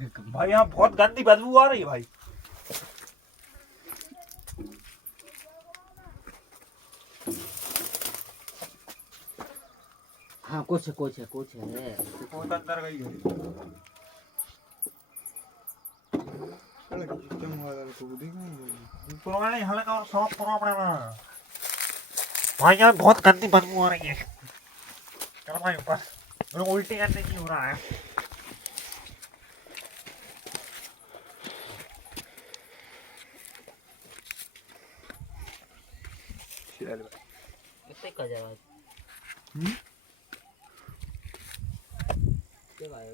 भाई यहाँ बहुत गंदी बदबू आ रही है भाई। हाँ कुछ है कुछ है कुछ है। बहुत अंदर गई है। पुराने हमें तो सब पुराना भाई यहाँ बहुत गंदी बदबू आ रही है। चलो भाई ऊपर, मेरे को उल्टी करने की हो रहा है। कितने का जाएगा? क्या आया?